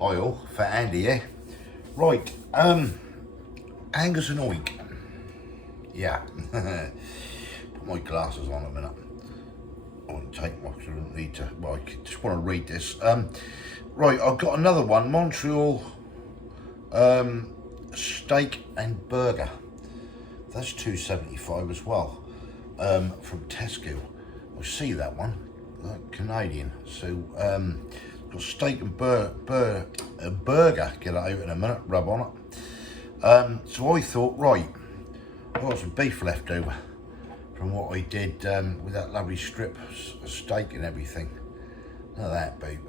Hi all, Fat Andy here. Right, Angus and Oink. Yeah. Put my glasses on a minute. I won't take my, because I don't need to, well, I just want to read this. Right, I've got another one, Montreal steak and burger. That's $2.75 as well, from Tesco. I see that one, Canadian. So, got steak and burger. Get it out in a minute, rub on it. So I thought, right, I've got some beef left over from what I did with that lovely strip of steak and everything. Look at that, babe.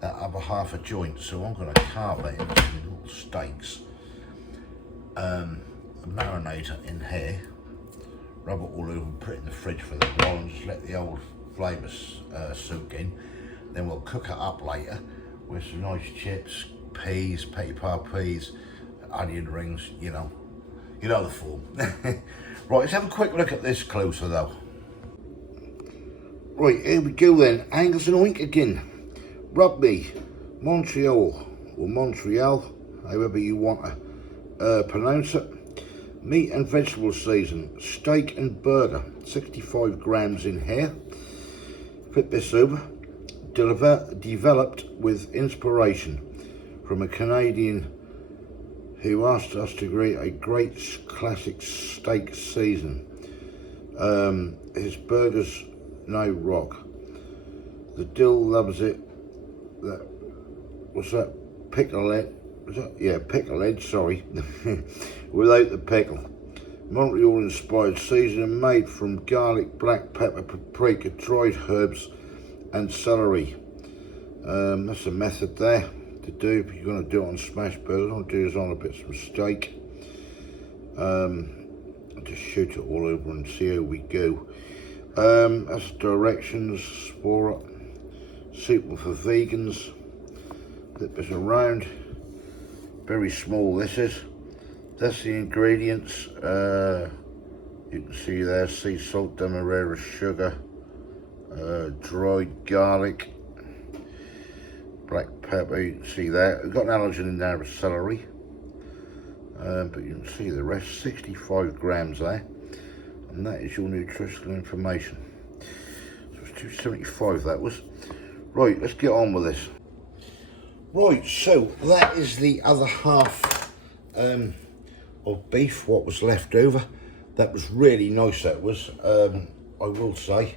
That other half a joint. So I'm going to carve that into some little steaks. Marinate it in here. Rub it all over and put it in the fridge for a little while and just let the old flavours soak in. Then we'll cook it up later with some nice chips, peas, petit pois peas, onion rings, you know the form. Right, let's have a quick look at this closer though. Right, here we go then. Angus and Oink again. Rugby, Montreal, or Montreal, however you want to pronounce it. Meat and vegetable season, steak and burger, 65 grams in here. Flip this over. Developed with inspiration from a Canadian who asked us to create a great classic steak season. His burgers no rock. The dill loves it. What's that? Pickle edge. Yeah, pickle edge, sorry. Without the pickle. Montreal inspired seasoning made from garlic, black pepper, paprika, dried herbs and celery. That's a method there to do if you're going to do it on smash burgers. I'll do this on a bit of steak. I'll just shoot it all over and see how we go. That's directions for it. Suitable for vegans. Flip this around. Very small this is. That's the ingredients. You can see there, sea salt, demerara, sugar, dried garlic, black pepper, you can see that. We've got an allergen in there of celery, but you can see the rest, 65 grams there, and that is your nutritional information. So it's $2.75 that was. Right, let's get on with this. Right, so that is the other half of beef, what was left over. That was really nice, that was, I will say.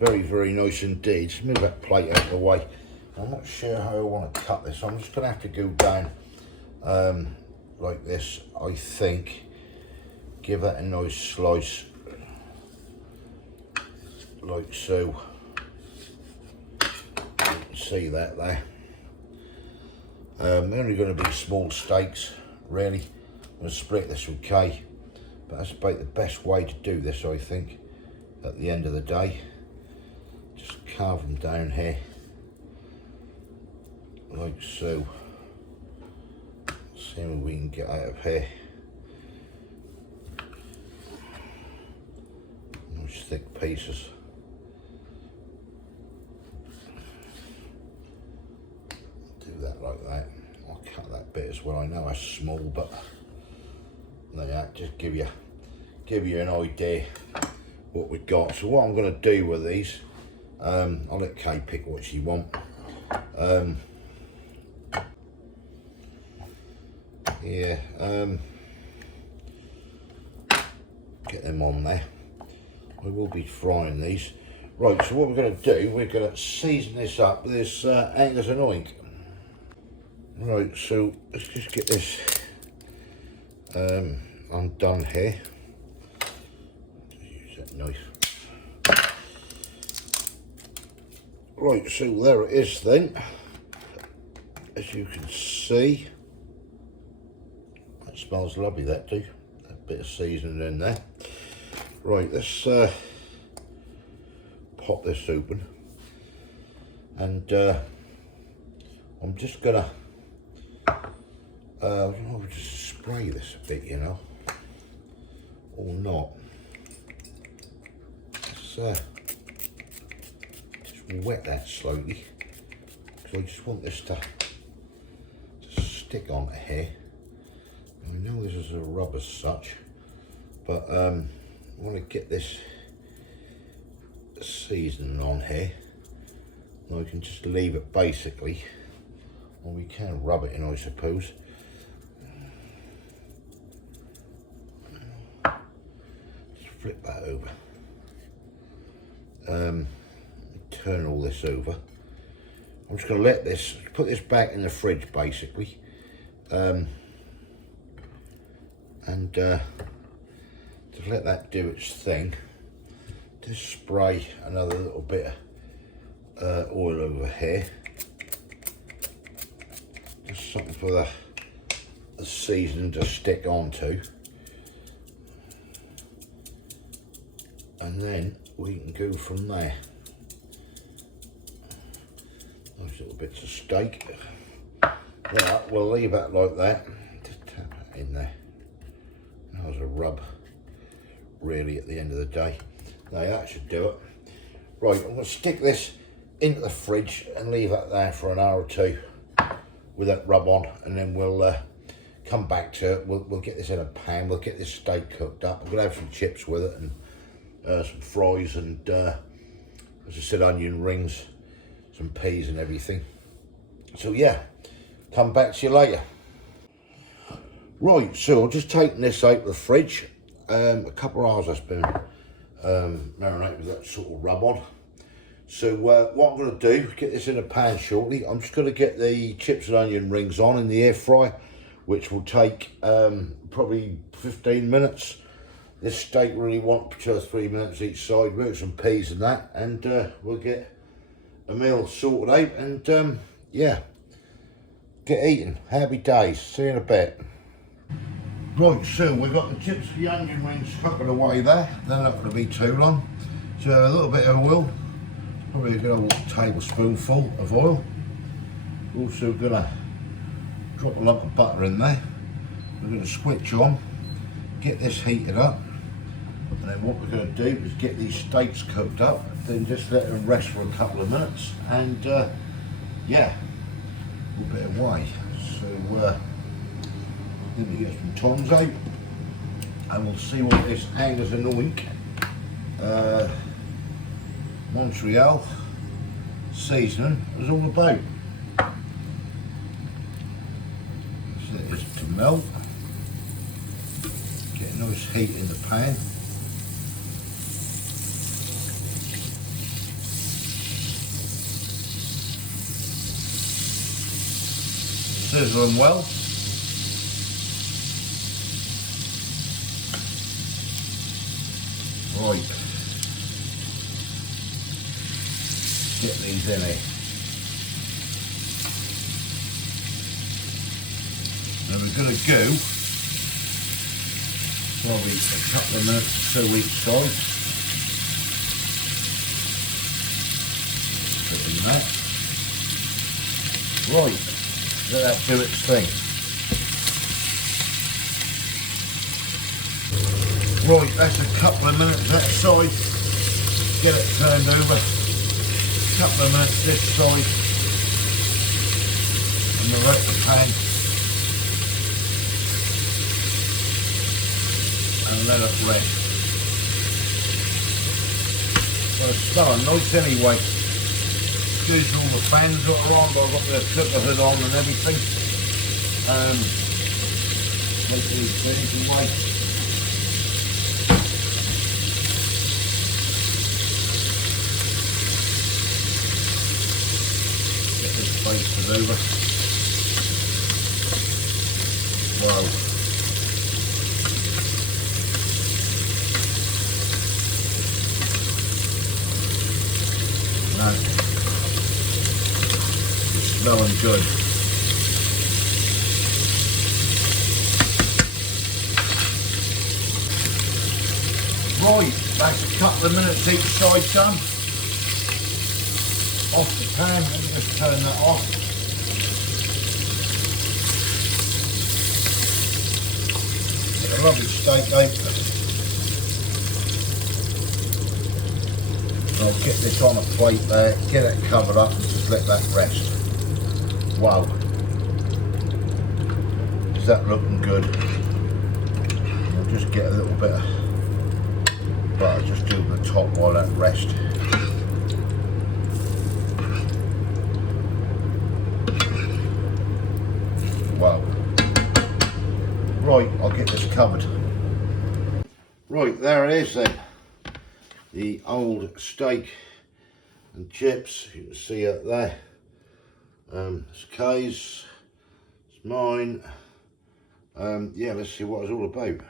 Very, very nice indeed. Just move that plate out of the way. I'm not sure how I want to cut this. I'm just going to have to go down like this, I think. Give that a nice slice, like so. You can see that there. They're only going to be small steaks, really. I'm going to split this okay. But that's about the best way to do this, I think, at the end of the day. Just carve them down here, like so. See what we can get out of here. Nice thick pieces. Do that like that. I'll cut that bit as well. I know that's small, but like that, just give you an idea what we've got. So what I'm going to do with these, I'll let Kay pick what she wants. Yeah, get them on there. I will be frying these. Right, so what we're going to do, we're going to season this up with this Angus and Oink. Right, so let's just get this undone here. Use that knife. Right, so there it is then. As you can see, that smells lovely, that too. That bit of seasoning in there. Right, let's pop this open, and I'm just gonna just spray this a bit, you know, or not. Let's just wet that slowly, because I just want this to stick onto here. I know this is a rub as such, but I want to get this seasoning on here. And we can just leave it basically, or we can rub it in, I suppose. Just flip that over. Turn all this over. I'm just going to let this, put this back in the fridge basically, and just let that do its thing. Just spray another little bit of oil over here, just something for the seasoning to stick onto, and then we can go from there. Those little bits of steak. Yeah, we'll leave that like that. Just tap it in there. That was a rub, really, at the end of the day. No, that should do it. Right, I'm going to stick this into the fridge and leave that there for an hour or two with that rub on, and then we'll come back to it. We'll get this in a pan. We'll get this steak cooked up. I'm going to have some chips with it and some fries and, as I said, onion rings, some peas and everything. So yeah, come back to you later. Right, so I've just taken this out of the fridge. A couple of hours that's been marinated with that sort of rub on. So what I'm going to do, get this in a pan shortly. I'm just going to get the chips and onion rings on in the air fryer, which will take probably 15 minutes. This steak really wants 2 or 3 minutes each side with some peas and that, and we'll get a meal sorted out and yeah, get eating. Happy days. See you in a bit. Right, so we've got the chips and the onion rings cooking away there. They're not going to be too long. So a little bit of oil, probably a good old tablespoonful of oil. Also going to drop a lump of butter in there. We're going to switch on, get this heated up, and then what we're going to do is get these steaks cooked up, then just let them rest for a couple of minutes, and yeah, we'll be away. So then we get some tongs out, and we'll see what this Angus and Oink Montreal seasoning is all about. Set this to melt, get a nice heat in the pan. Sizzling well. Right, get these in here. Now we're going to go probably a couple of minutes to each side. Put in that. Right, let that do its thing. Right, that's a couple of minutes that side, get it turned over, a couple of minutes this side, and the rest of the pan, and let it rest. So it's starting nice anyway. Excuse all the fans that are on, but I've got the cooker hood on and everything. Make these things away. Basted over. Wow. No. It's smelling good. Right, that's a couple of minutes each side done. Off the pan, let me just turn that off. Get a lovely steak out. I'll get this on a plate there, get it covered up and just let that rest. Wow. Is that looking good? I'll just get a little bit of butter just do the top while that rests. Wow. Right, I'll get this covered. Right, there it is then. The old steak and chips, you can see it there. It's Kay's, it's mine. Yeah, let's see what it's all about.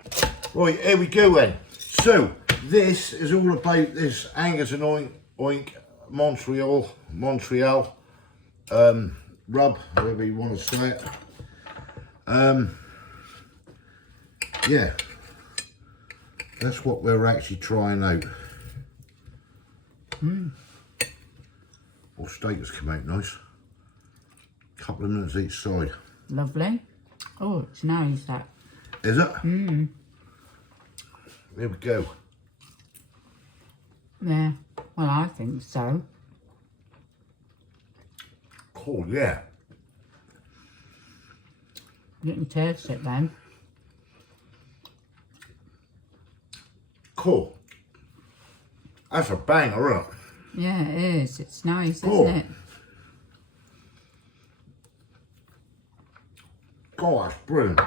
Right, here we go then. So, this is all about this Angus and Oink Montreal rub, however you want to say it. Yeah, that's what we're actually trying out. Well, steak has come out nice. Couple of minutes each side. Lovely. Oh, it's nice that. Is it? Here we go. Yeah, well, I think so. Oh, yeah. You can taste it then. Cool. That's a banger, isn't it? Yeah, it is. It's nice, Cool. isn't it? Oh, that's brilliant.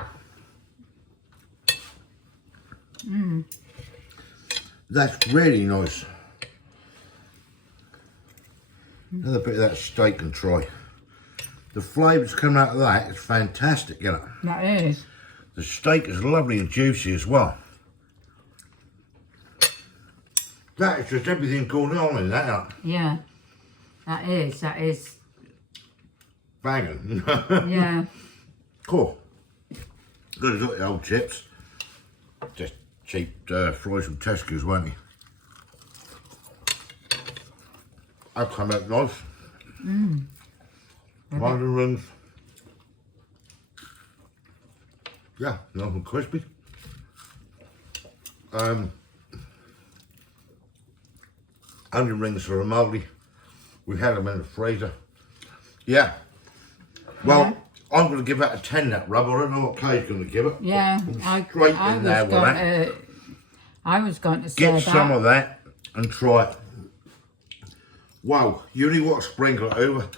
That's really nice. Another bit of that steak and try. The flavours coming out of that is fantastic, isn't it? That is. The steak is lovely and juicy as well. That is just everything going on in that, isn't it? Yeah, that is. Banging. Yeah. Cool. Good as got the old chips. Just cheap fries from Tesco's, weren't they? I've come out nice. Onion rings. Yeah, nice and crispy. Onion rings are mouldy. We had them in the freezer. Yeah. Well, I'm going to give that a 10, that rub. I don't know what Kay's going to give it. Yeah, I was going to say get some of that and try it. Wow, you only want to sprinkle it over,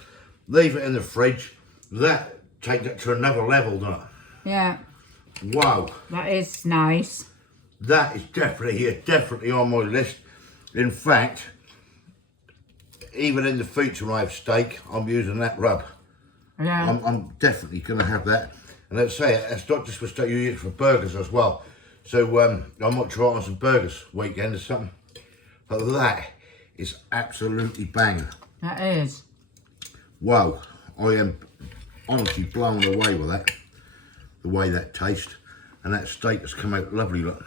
leave it in the fridge. That takes it to another level, doesn't it? Yeah. Wow. That is nice. That is definitely on my list. In fact, even in the future when I have steak, I'm using that rub. Yeah. I'm definitely going to have that. And let's say it's not just for steak, you use it for burgers as well. So I might try it on some burgers weekend or something. But that is absolutely banging. That is. Wow, I am honestly blown away with that. The way that tastes. And that steak has come out lovely, look.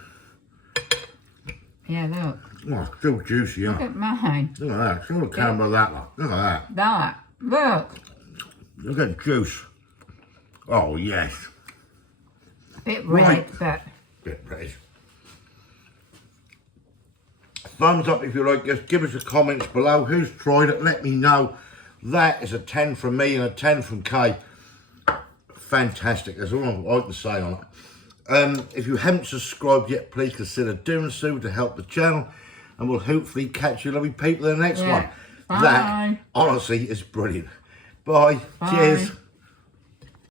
Yeah, look. Oh, it's still juicy, Look huh? at mine. Look at that, show the camera that, look. Look at that. Look. Look at the juice. Oh, yes. A bit red, Right. but... Bit red. Thumbs up if you like this. Give us a comments below. Who's tried it? Let me know. That is a 10 from me and a 10 from Kay. Fantastic. That's all I can say on it. If you haven't subscribed yet, please consider doing so to help the channel. And we'll hopefully catch you lovely people in the next one. Bye. That, honestly, is brilliant. Bye. Bye. Cheers.